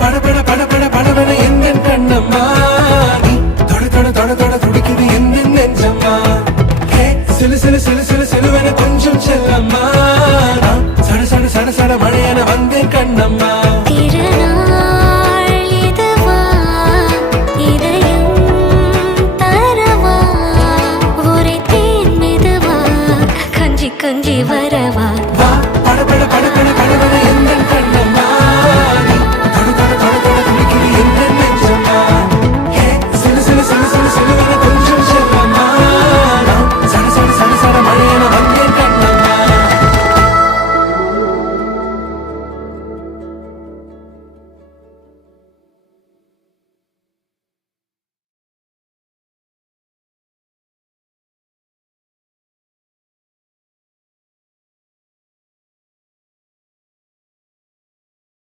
படபட படபட படபட எந்த கண்ணம்மா நீ தொட தொட தொட தொட துடிக்குது எந்த நெஞ்சம்மா சிலு சிலு சிலு சிலு சிலுவென கொஞ்சம் செல்லம்மா சட சட சட சட மழையென வந்தேன் கண்ணம்மா